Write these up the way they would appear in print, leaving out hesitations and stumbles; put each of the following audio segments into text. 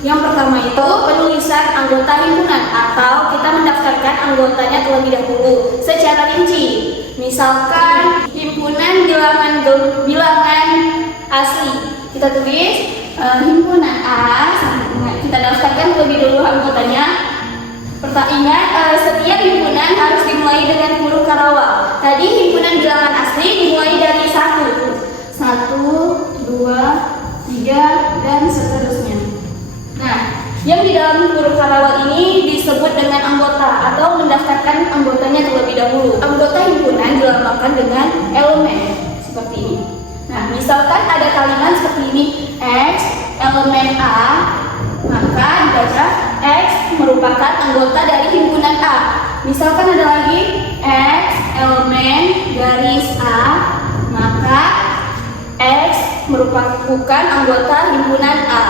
Yang pertama itu penulisan anggota himpunan atau kita mendaftarkan anggotanya terlebih dahulu secara rinci. Misalkan himpunan bilangan asli, kita tulis himpunan A, kita daftarkan terlebih dahulu anggotanya. Ingat, setiap himpunan harus dimulai dengan huruf karawal. Tadi himpunan bilangan asli dimulai dari 1, 2, 3, dan seterusnya. Nah, yang di dalam huruf karawal ini disebut dengan anggota atau mendaftarkan anggotanya terlebih dahulu. Anggota himpunan dilambangkan dengan elemen seperti ini. Nah, misalkan ada kalimat seperti ini, X elemen A, maka dibaca X merupakan anggota dari himpunan A. Misalkan ada lagi X elemen garis A, maka X merupakan anggota himpunan A.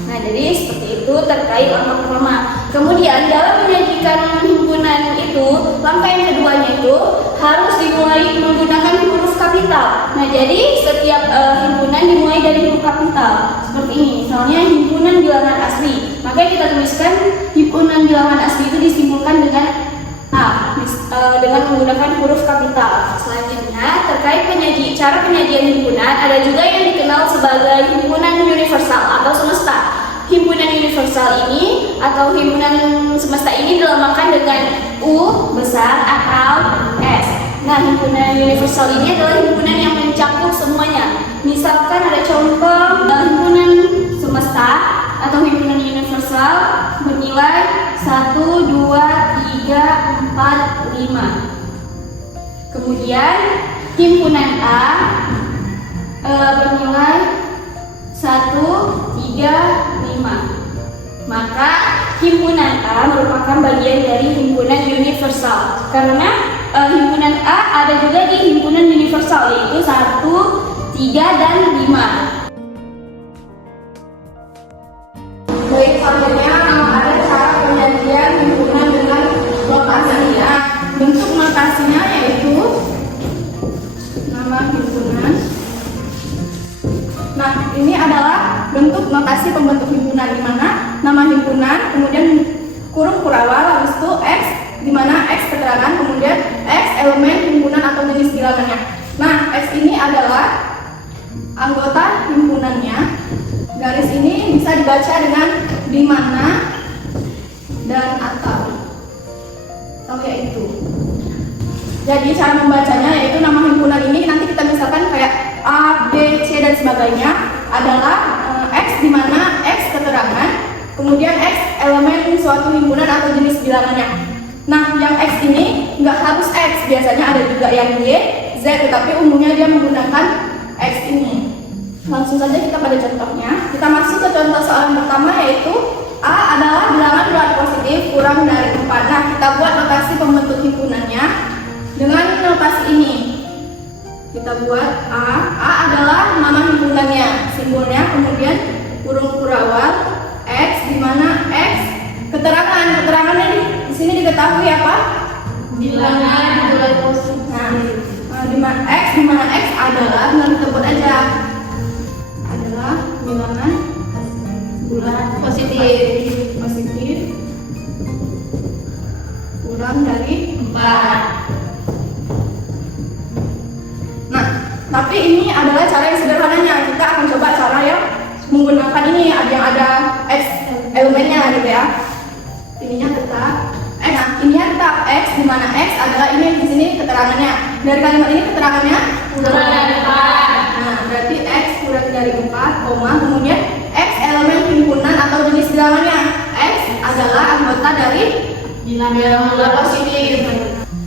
Nah, jadi seperti itu terkait langkah pertama. Kemudian dalam menyajikan himpunan itu, langkah yang keduanya itu harus dimulai menggunakan huruf kapital. Nah, jadi setiap himpunan dimulai dari huruf kapital. Seperti ini, misalnya himpunan bilangan asli. Maka kita tuliskan himpunan bilangan asli itu disimpulkan dengan A, dengan menggunakan huruf kapital. Selanjutnya, terkait cara penyajian himpunan, ada juga yang dikenal sebagai himpunan universal atau semesta. Himpunan universal ini atau himpunan semesta ini dilambangkan dengan U besar atau S. Nah, himpunan universal ini adalah himpunan yang mencakup semuanya. Misalkan ada contoh himpunan semesta atau himpunan universal bernilai 1, 2, 3, 4, 5. Kemudian himpunan A bernilai 1, 3, 5. Maka himpunan A merupakan bagian dari himpunan universal. Karena himpunan A ada juga di himpunan universal, yaitu 1, 3, dan 5. Baik, selanjutnya ada cara penyajian himpunan dengan notasinya. Bentuk notasinya yaitu nama himpunan. Nah, ini adalah bentuk notasi pembentuk himpunan, di mana nama himpunan, kemudian kurung kurawal, habis itu X, di mana X keterangan, kemudian X elemen himpunan atau jenis bilangannya. Nah, X ini adalah anggota himpunannya. Garis ini bisa dibaca dengan di mana dan atau yaitu. Jadi cara membacanya yaitu nama himpunan ini nanti kita misalkan kayak A, B, C dan sebagainya adalah X, di mana X keterangan, kemudian X elemen suatu himpunan atau jenis bilangannya. Nah, yang X ini nggak harus X, biasanya ada juga yang Y, Z, tetapi umumnya dia menggunakan X ini. Langsung saja kita pada contohnya. Kita masuk ke contoh soal yang pertama, yaitu A adalah bilangan luar positif kurang dari 4. Nah, kita buat notasi pembentuk himpunannya dengan notasi ini. Kita buat A adalah nama himpunannya, simbolnya, kemudian kurung kurawal X, di mana X keterangannya di sini diketahui apa? Bilangan luar positif. Nah, di mana X adalah, kita buat aja adalah bilangan bulan positif kurang dari 4. Nah, tapi ini adalah cara yang sederhananya. Kita akan coba cara yang menggunakan ini yang ada X elemennya gitu ya. Ininya tetap ininya tetap X, di mana X adalah ini di sini keterangannya. Dari kalimat ini keterangannya kurang dari 4. Nah, berarti X kurang dari 4, kemudian X elemen himpunan atau jenis bilangannya. X adalah anggota dari bilangan luar positif.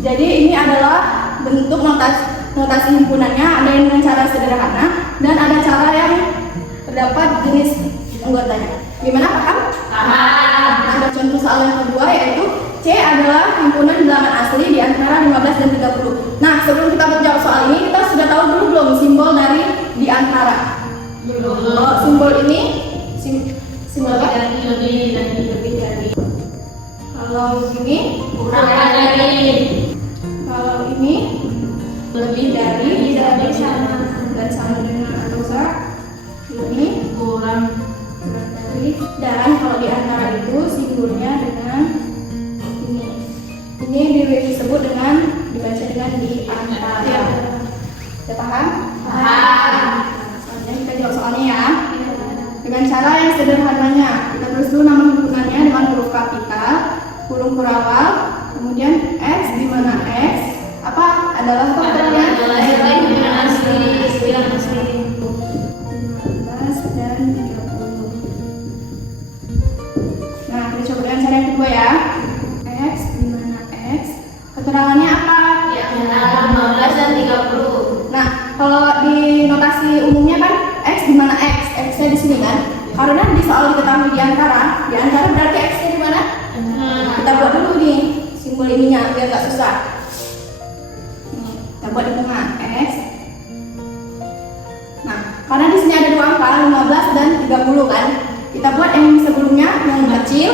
Jadi ini adalah bentuk notasi himpunannya, ada yang dengan cara sederhana dan ada cara yang terdapat jenis anggotanya. Gimana, paham? Paham. Ada contoh soal yang kedua, yaitu C adalah himpunan bilangan asli di antara 15 dan 30. Nah, sebelum kita menjawab soal ini, kita sudah tahu dulu belum simbol dari di antara? Belum. Simbol ini simbol lebih dari. Kalau ini kurang dari. Kalau ini lebih dari sama dan sama dengan atau ini kurang dari. Dan disebut dengan dibaca dengan di antara. Sudah paham? Paham. Selanjutnya kita jawab soalnya ya. Dengan cara yang sederhananya, kita tulis dulu nama himpunannya dengan huruf kapital, kurung kurawal, kemudian X, di mana X apa adalah faktornya? Himpunan asli, bilangan asli. 15 dan 30. Nah, kita coba dengan cara yang kedua ya. X, di mana X keterangannya apa? Yang antara 15 dan 30. Nah, kalau di notasi umumnya kan X di mana X? X-nya di sini kan? Karena di soal diketahui di antara berarti X-nya di mana? Nah, kita buat dulu nih simbol ininya biar nggak susah. Nih, kita buat di tengah X. Nah, karena di sini ada dua angka 15 dan 30 kan? Kita buat yang sebelumnya yang kecil,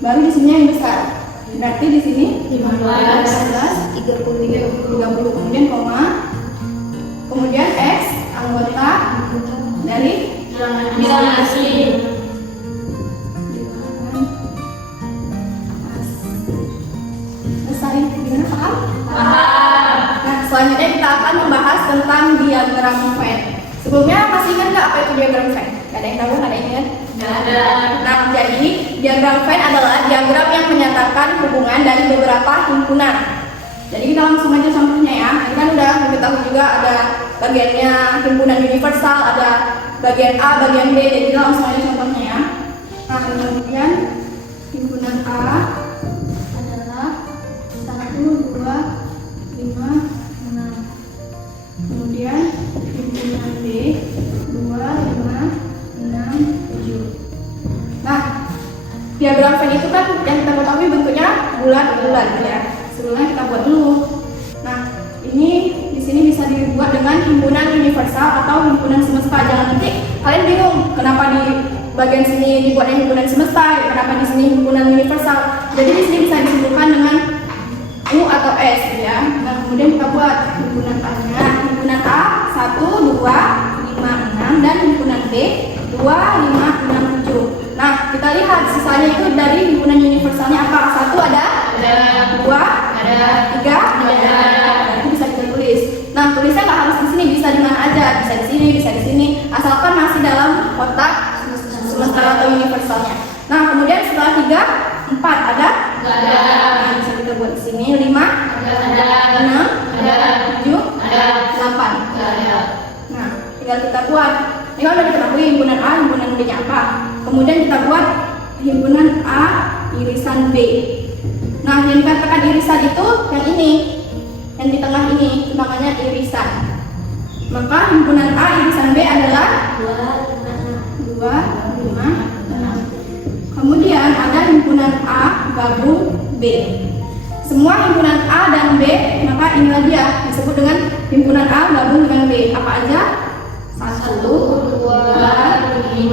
baru di sini yang besar. Berarti di sini 15, 30, kemudian koma, kemudian X anggota dari bilangan asli. besar. Gimana, paham? Paham. Nah, selanjutnya kita akan membahas tentang diagram Venn. Sebelumnya masih ingat nggak apa itu diagram Venn? Gak ada yang tahu, nggak ada yang ingat? Nggak ada. Nah, jadi diagram Venn adalah diagram yang menyatakan hubungan dari beberapa himpunan. Jadi kita langsung aja contohnya ya. Ini kan udah diketahui juga ada bagiannya himpunan universal, ada bagian A, bagian B. Jadi kita langsung aja contohnya ya. Nah, kemudian himpunan A adalah 1, 2, 5, 6. Kemudian himpunan B 2, 5, 6, 7. Nah, diagram Venn itu kan yang kita ketahui bentuknya bulat-bulat ya. Sebelumnya kita buat dulu. Nah, ini di sini bisa dibuat dengan himpunan universal atau himpunan semesta. Jangan nanti kalian bingung kenapa di bagian sini dibuatnya himpunan semesta, kenapa di sini himpunan universal. Jadi di sini bisa disebutkan dengan U atau S ya. Nah, kemudian kita buat himpunan A-nya. Himpunan A 1, 2, 5, 6 dan himpunan B 2, 5, 6, 7. Nah, kita lihat sisanya itu dari himpunan universalnya apa? 1 ada? 2 ada, 3 ada. Nah, itu bisa kita tulis. Nah, tulisnya nggak harus di sini, bisa di mana aja, bisa di sini, bisa di sini, asalkan masih dalam kotak semesta atau universalnya. Nah, kemudian setelah 3, 4 ada? nggak ada, Nah, bisa kita buat di sini 5 ada, 6 ada, 7 ada, 8. nggak ada. Nah, tinggal kita buat. Ini kan udah diketahui himpunan A, himpunan B nya apa. Kemudian kita buat himpunan A irisan B. Nah, yang dikatakan irisan itu yang ini, yang di tengah ini namanya irisan. Maka himpunan A irisan B adalah 2, 5, 6. Kemudian ada himpunan A gabung B. Semua himpunan A dan B, maka inilah dia disebut dengan himpunan A gabung dengan B. Apa aja? 1, 2, 5,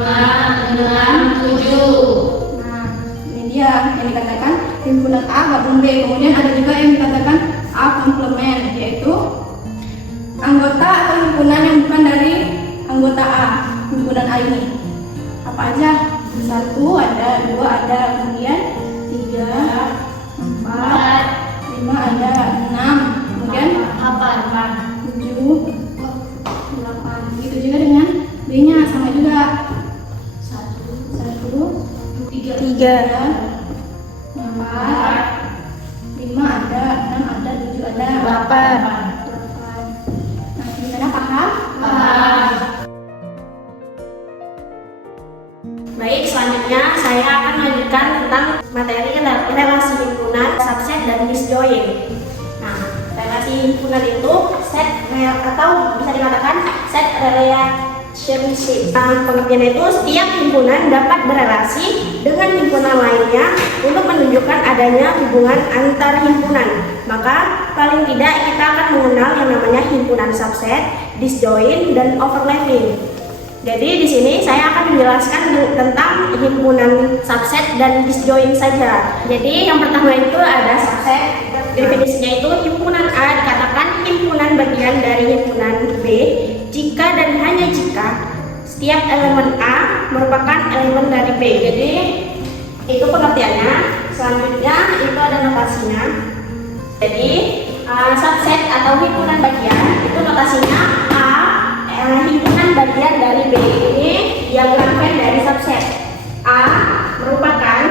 6, 7. Nah, ini dia yang dikatakan himpunan A gabung B. Kemudian ada juga yang dikatakan A komplement, yaitu anggota atau himpunan yang bukan dari anggota A, himpunan A ini. Apa aja? 1 ada, 2 ada, kemudian 3, 4, 5 ada, 6, kemudian 7, 8. Begitu juga dengan B-nya sama juga. 1, 3, 4, 5 ada, 6 ada, 7 ada, 8. Nah, gimana, paham? Paham. Baik, selanjutnya saya akan melanjutkan tentang materi relasi himpunan, subset, dan disjoin. Nah, relasi himpunan itu set atau bisa dikatakan set relationship. Nah, pengertiannya itu setiap himpunan dapat berelasi dengan himpunan lainnya untuk menunjukkan adanya hubungan antar himpunan. Maka paling tidak kita akan mengenal yang namanya himpunan subset, disjoin, dan overlapping. Jadi di sini saya akan menjelaskan tentang himpunan subset dan disjoin saja. Jadi yang pertama itu ada subset. Definisinya itu himpunan A dikatakan himpunan bagian dari himpunan B jika dan hanya jika setiap elemen A merupakan elemen dari B. Jadi itu pengertiannya. Selanjutnya itu ada notasinya. Jadi subset atau himpunan bagian itu notasinya A, himpunan bagian dari B. Ini diagram Venn dari subset. A merupakan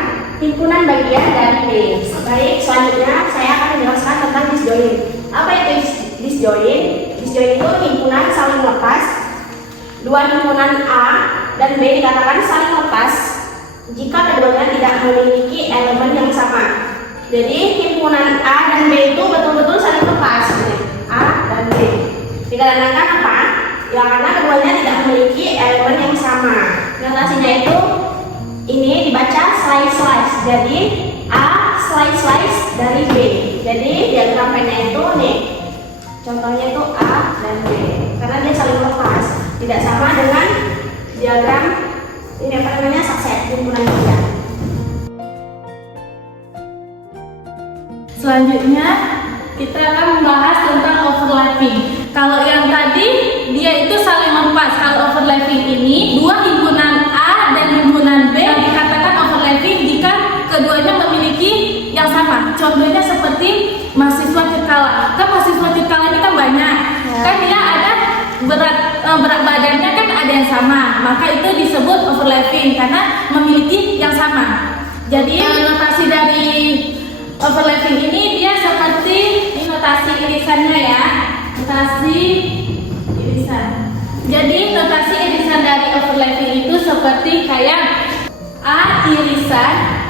himpunan bagian dari B. Baik, selanjutnya saya akan menjelaskan tentang disjoin. Apa itu disjoin? Disjoin itu himpunan saling lepas. Dua himpunan A dan B dikatakan saling lepas jika keduanya tidak memiliki elemen yang sama. Jadi himpunan A dan B itu betul-betul saling lepas. A dan B. Dikarenakan apa? Ya karena keduanya tidak memiliki elemen yang sama. Notasinya itu ini dibaca slice. Jadi A slice dari B. Jadi diagram Venn-nya itu nih. Contohnya itu A dan B. Karena dia saling lepas. Tidak sama dengan diagram ini apa namanya subset himpunan bagian. Selanjutnya kita akan membahas tentang overlapping. Kalau yang tadi dia itu saling lepas. Kalau overlapping ini dua himpunan A dan himpunan B dikatakan overlapping jika keduanya memiliki yang sama. Contohnya seperti mahasiswa Cirkala. Kan mahasiswa Cirkala ini kan banyak. Kan dia ada berat badannya kan ada yang sama. Maka itu disebut overlapping karena memiliki yang sama. Jadi notasi dari overlapping ini dia seperti notasi irisannya ya, notasi irisan. Jadi notasi irisan dari overlapping itu seperti kayak A irisan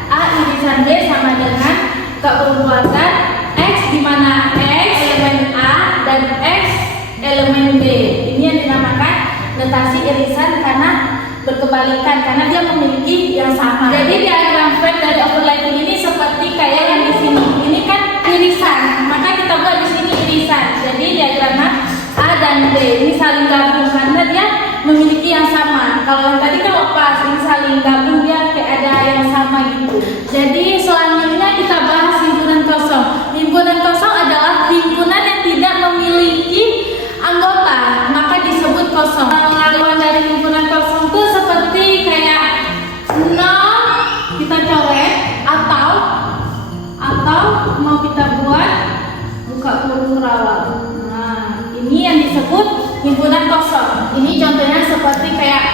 B sama dengan keperluasan X, di mana X elemen A dan X elemen B. Ini yang dinamakan notasi irisan karena berkebalikan, karena dia memiliki yang sama. Jadi diagram Venn dari overlapping ini seperti kayak yang di sini. Ini kan irisan, maka kita buat di sini irisan. Jadi diagramnya A dan B ini saling gabung karena dia memiliki yang sama. Kalau yang tadi kan lepas, ini saling gabung dia kayak ada yang sama gitu. Jadi selanjutnya kita bahas himpunan kosong. Himpunan kosong adalah himpunan yang tidak memiliki anggota, maka disebut kosong. Lawan dari himpunan kosong itu seperti kayak nol kita coret atau mau kita buat buka kurung rawa. Nah, ini yang disebut himpunan kosong. Ini contohnya seperti kayak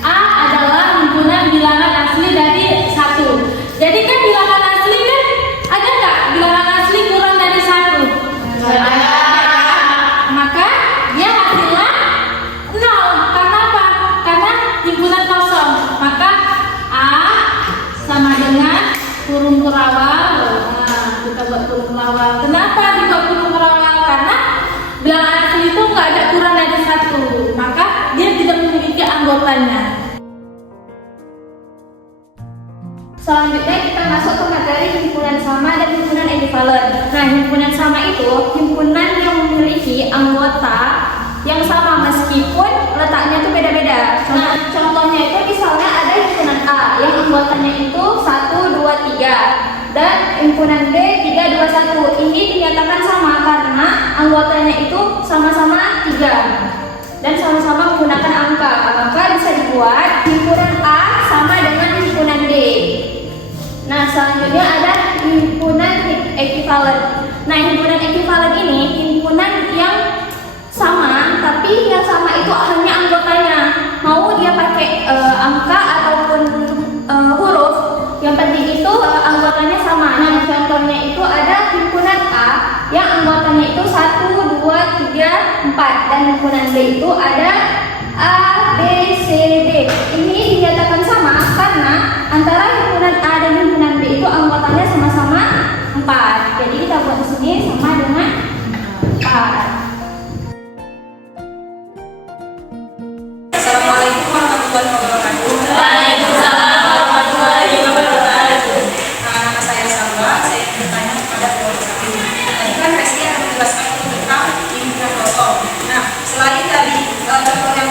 A adalah himpunan bilangan asli dari 1. Jadi kan bilangan asli kan ada nggak bilangan asli kurang dari 1? Maka dia hasilnya 0. Karena apa? Karena himpunan kosong. Maka A sama dengan kurung kurawal. Nah, kita buat kurung kurawal. Kenapa dibuat kurung kurawal? Karena bilangan asli itu nggak ada kurang dari 1. Maka dia tidak memiliki anggotanya. Selanjutnya kita masuk ke materi himpunan sama dan himpunan ekivalen. Nah, himpunan sama itu himpunan yang memiliki anggota yang sama meskipun letaknya itu beda-beda. Nah, contohnya itu misalnya ada himpunan A yang anggotanya itu 1, 2, 3 dan himpunan B 3, 2, 1. Ini dinyatakan sama karena anggotanya itu sama-sama 3 dan sama-sama menggunakan angka. Maka bisa dibuat himpunan A sama dengan himpunan D. Nah, selanjutnya ada himpunan ekivalen. Nah, himpunan ekivalen ini himpunan yang sama, tapi yang sama itu hanya anggotanya. Mau dia pakai angka ataupun huruf, yang penting itu anggotanya sama. Nah, contohnya itu ada himpunan A yang anggotanya itu 1, 2, 3, 4 dan himpunan B itu ada A, B, C, D. Ini dinyatakan sama karena antara himpunan A dan himpunan B itu anggotanya sama-sama 4. Jadi kita buat di sini sama dengan 4. Assalamualaikum warahmatullahi wabarakatuh. Waalaikumsalam warahmatullahi wabarakatuh. Nama saya Salwa. Saya bertanya kepada Prof. Tadi kan Resti akan menjelaskan tentang himpunan kosong. Nah, selain dari contoh yang